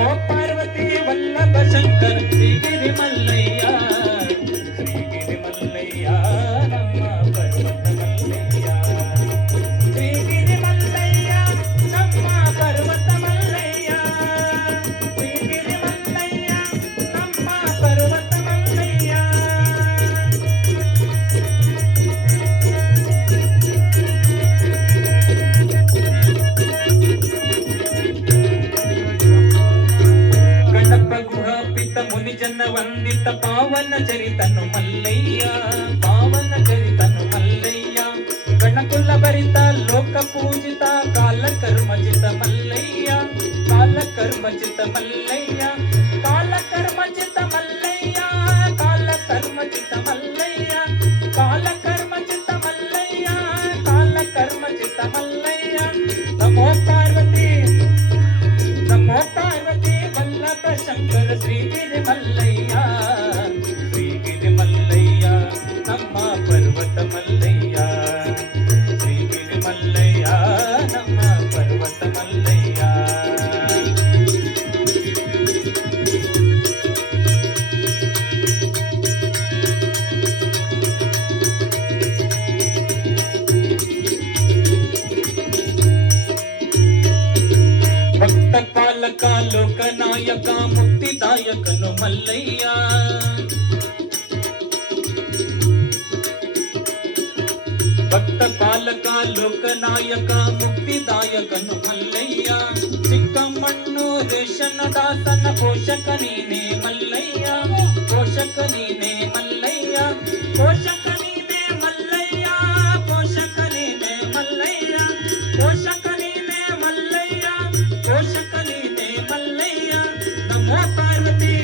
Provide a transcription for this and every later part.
नमो पार्वती वल्लभ शंकर श्रीगिरि मल्लಯ್ಯ श्रीगिरि मल्लಯ್ಯ ನಮ್ಮ पर्वत मल्लಯ್ಯ श्रीगिरि मल्लಯ್ಯ ನಮ್ಮ पर्वत मल्लಯ್ಯ श्रीगिरि मल्लಯ್ಯ ನಮ್ಮ पर्वत मल्लಯ್ಯ ಮುನಿಜನ ವಂದಿತ ಪಾವನ ಚರಿತನು ಮಲ್ಲಯ್ಯ ಪಾವನ ಚರಿತನು ಮಲ್ಲಯ್ಯ ಗಣಕುಲ ಭರಿತ ಲೋಕ ಪೂಜಿತ ಕಾಲ ಕರ್ಮಜಿತ ಮಲ್ಲಯ್ಯ ಕಾಲ ಕರ್ಮಜಿತ ಮಲ್ಲಯ್ಯ ಕಾಲ ಕರ್ಮಜಿತ ಮಲ್ಲಯ್ಯ ಕಾಲ ಕರ್ಮಜಿತ ಮಲ್ಲಯ್ಯ ಕಾಲ ಕರ್ಮಜಿತ ಮಲ್ಲಯ್ಯ ಕಾಲ ಕರ್ಮಜಿತ ಮಲ್ಲಯ್ಯ ನಮೋ ಪಾರ್ವತಿ ವಲ್ಲಭ ಶಂಕರ ಶ್ರೀಗಿರಿ ಮಲ್ಲಯ್ಯ ಶ್ರೀಗಿರಿ ಮಲ್ಲಯ್ಯ ನಮ್ಮ पर्वत ಮಲ್ಲಯ್ಯ ಶ್ರೀಗಿರಿ ಮಲ್ಲಯ್ಯ ನಮ್ಮ पर्वत ಮಲ್ಲಯ್ಯ ಭಕ್ತ ಪಾಲಕ ಲೋಕನಾಯಕ ಮುಕ್ತಿದಾಯಕನು ಮಲ್ಲಯ್ಯ ಭಕ್ತ ಪಾಲಕ ಲೋಕನಾಯಕ ಮುಕ್ತಿದಾಯಕನು ಮಲ್ಲಯ್ಯ ಚಿಕ್ಕಮಣ್ಣು ರೇಷನ ದಾಸನ ಪೋಷಕ ನೀನೇ ಮಲ್ಲಯ್ಯ ಪೋಷಕ ನೀನೇ ಮಲ್ಲಯ್ಯ ಪೋಷಕ ನೀನೇ ಮಲ್ಲಯ್ಯ ಪೋಷಕ ನೀನೇ ಮಲ್ಲಯ್ಯ ಪೋಷಕ ನೀನೇ ಮಲ್ಲಯ್ಯ ಪೋಷಕ ನೀನೇ ಮಲ್ಲಯ್ಯ ನಮೋ ಪಾರ್ವತಿ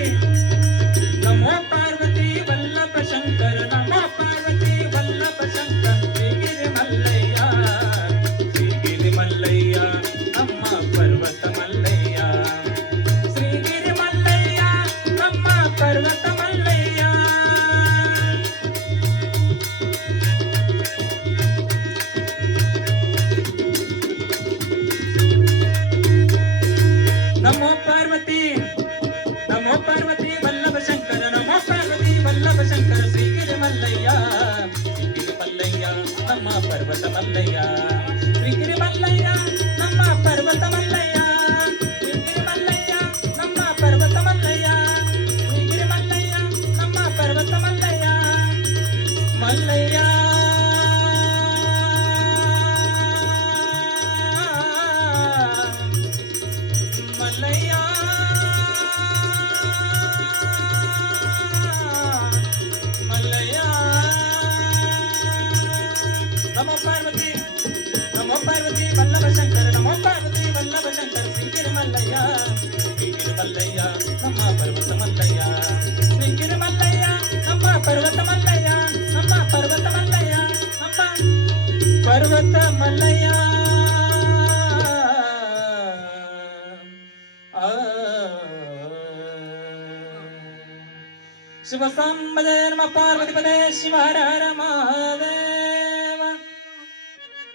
ವಲ್ಲಭ ಶಂಕರ ನಮೋ ಪಾರ್ವತಿ ವಲ್ಲಭ ಶಂಕರ ಶ್ರೀಗಿರಿ ಮಲ್ಲಯ್ಯ ಶ್ರೀಗಿರಿ ಮಲ್ಲಯ್ಯ ನಮ್ಮ पर्वत ಮಲ್ಲಯ್ಯ ಶ್ರೀಗಿರಿ ಮಲ್ಲಯ್ಯ ನಮ್ಮ पर्वत ಮಲ್ಲಯ್ಯ नमो पार्वती वल्लभ शंकर नमो पार्वती वल्लभ शंकर श्रीगिरि मल्लಯ್ಯ श्रीगिरि मल्लಯ್ಯ ನಮ್ಮ पर्वत मल्लಯ್ಯ श्रीगिरि मल्लಯ್ಯ ನಮ್ಮ पर्वत मल्लಯ್ಯ श्रीगिरि मल्लಯ್ಯ ನಮ್ಮ पर्वत मल्लಯ್ಯ श्रीगिरि मल्लಯ್ಯ ನಮ್ಮ पर्वत मल्लಯ್ಯ मल्लಯ್ಯ मल्लಯ್ಯ मल्लಯ್ಯ नमो पार्वती वल्लभ शंकर नमो पार्वती वल्लभ शंकर श्रीगिरि मल्लಯ್ಯ श्रीगिरि मल्लಯ್ಯ ನಮ್ಮ पर्वत मल्लಯ್ಯ श्रीगिरि मल्लಯ್ಯ ನಮ್ಮ पर्वत मल्लಯ್ಯ ನಮ್ಮ पर्वत मल्लಯ್ಯ ನಮ್ಮ पर्वत मल्लಯ್ಯ शिव सांब जय नमः पार्वती पदे शिव हर हर महादेव।